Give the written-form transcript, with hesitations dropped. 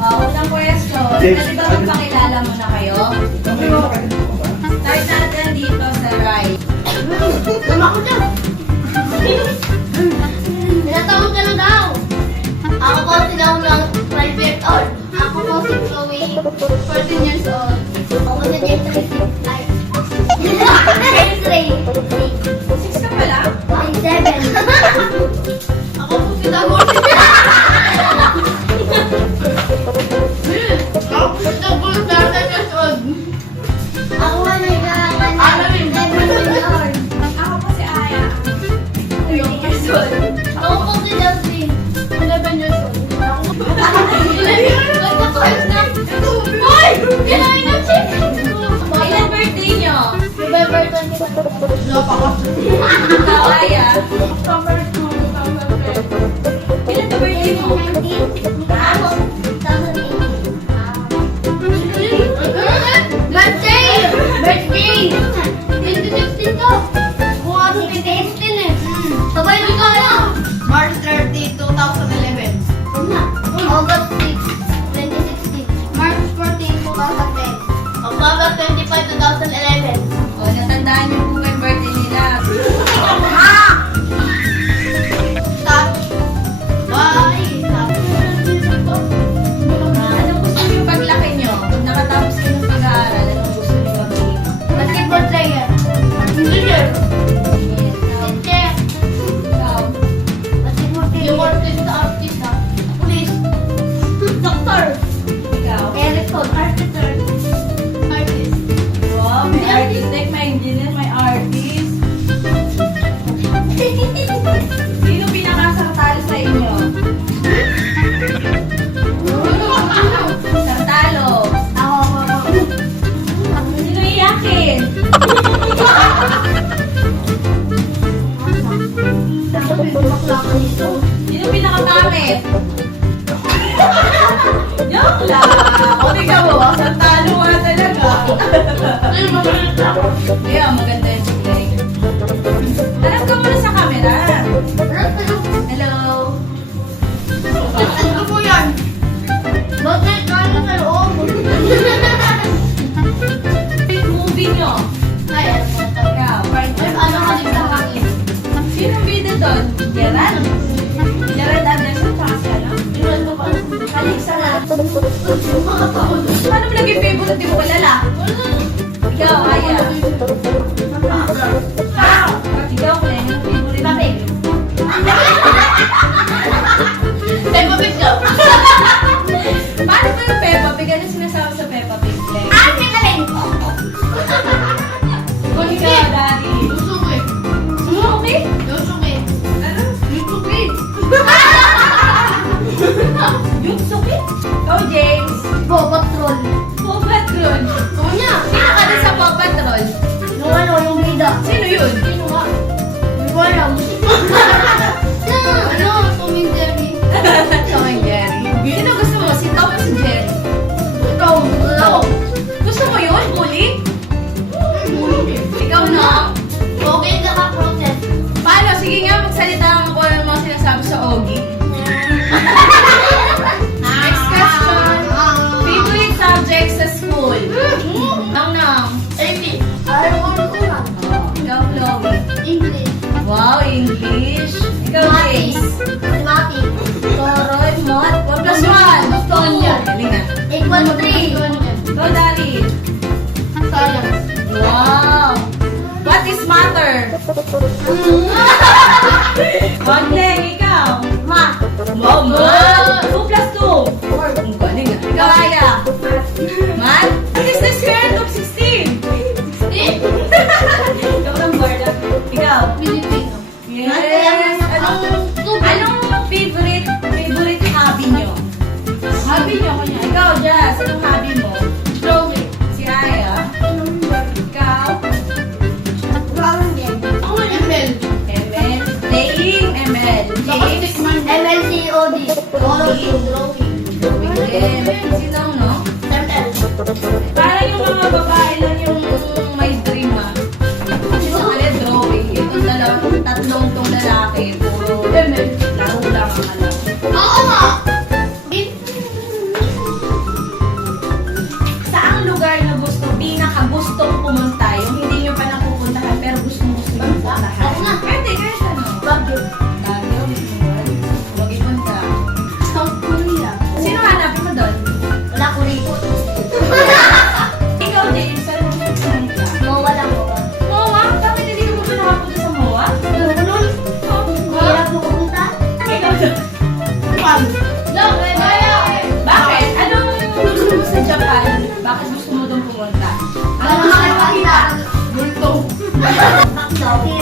Unang question. Pwede ba magpakilala muna kayo? Start natin dito sa right. Ilang taon ka na daw? Ako po si Launang 12 years old. Ako po si Chloe, 14 years old. Ako si James Ray. James Ray. 6 ka pala? Ay, 7. Ako po si Damon. Ako po si Damon, 13 years old. Ako po si Damon, 11 years old. Ako po si Aya. 3 years old. Ako po si Justin, 11 years old. Ako po si 11 years old. Hoy! Kinain ng chicken! Ilan birthday nyo? November 25. Lop ako. Ikaw, Aya. October 2, 2010. Ilan ka birthday mo? 19. Ako, 2018. Birthday! Birthday! 2016 to. Buka 2016 eh. Sabay ni Kaya. March 30, 2011. August 6, 2016. March 14, 2010. October 25, 2011. O, natandaan niyo po yung birthday nila. Stop. Bye. Stop. Anong gusto niyo paglaki niyo? Kung nakatapos kayo ng pag-aaral, anong gusto niyo maging? Basketball player. Engineer. Teacher. Ikaw? Basketball player. Yung artista. Police. Doctor. Ikaw? Erickson. Architect. Artist. Wow, may architect, may engineer, may artist. Sino pinakasakatalo sa inyo? Sartalo. Sino iyakin? Sino pinakapangit? Joke lang. O, ikaw mo, sartalo nga talaga. Kaya, maganda yung sigay. Harap ka muna sa camera. Hello. Ano po yan? Bakit kano sa loob? Movie nyo. Ay, Ikaw, ano ka din sa hangin? sino bida doon? Gerald? Gerald Anderson, tsaka si ano? Iwan ko pa. Alexa nga. Mga taon. Paano mo naging favorite? Di mo kilala? Ikaw, Aya. Ikaw, Glenn. Yung favorite mo? Peppa Pig daw. Paano ba yung Peppa Pig? Ano sinasabi sa Peppa Pig, Glenn? Ate ka rin. Ikaw, Dari. Yusuke. Sumuki? Yusuke. Ano? Yusuke. Yung suki? Ikaw, James. Paw Patrol. Paw Patrol. Oo niya. Sino ka din sa Paw Patrol? Yung ano, yung bida. Sino yun? Sino nga? Hindi ko alam. Ano? Tom and Jerry. Tom and Jerry. Sino gusto mo? Si Tom o si Jerry? Ikaw. Ikaw. Gusto mo yun? Bully? Ikaw na? Okay ka ka process. Paano? Sige nga, magsalita mo ko ng mga sinasabi sa Ogie. Next question. Favorite subject sa school? Nang. AP. Ayaw ko rin ulan. Ikaw, Chloe. English. Wow, English. Ikaw, James. Mathematics. Toroy, Mot. 1 plus 1. Sonia. Galing na. Equal 3. Ikaw, Dari. Science. Wow. What is matter? Magleng, ikaw. Math. Mama! 2 plus 2. 4. Ang galing ah. Ikaw, Aya. Math? What is the square root of 16? Ikaw lang, Barda. Ikaw. Filipino. Yes. Anong favorite hobby nyo? Hobby nyo, kunya. Ikaw, Jazz. Anong hobby mo? Drawing. Si Aya. Ikaw. Drawing game. Ako ML. MLCOD. Drawing. Sino, no? Parang yung mga babae lang yung may dream, ah. Kasi sa kanila drawing. Itong tatlong tong lalaki, puro laro lang ang alam. Oo nga. Saang lugar na pinaka-gustong pumunta, yung hindi nyo pa napupuntahan, pero gusto nyo puntahan? Ako nga. Pwede, kahit ano. Bagyo. Baguio, huwag ipunta. South Korea. Sino hanapin mo doon? Wala ko rito. Ikaw, James, saan mo gusto pumunta? Mawala ko. MOA? Bakit hindi ka pa nakapunta sa MOA? Ganun. Hirap mo pumunta. Ikaw, Look, may baya. bakit? Anong gusto mo sa Japan? Bakit gusto mo doon pumunta? Ano makakita? Multo. Bakit?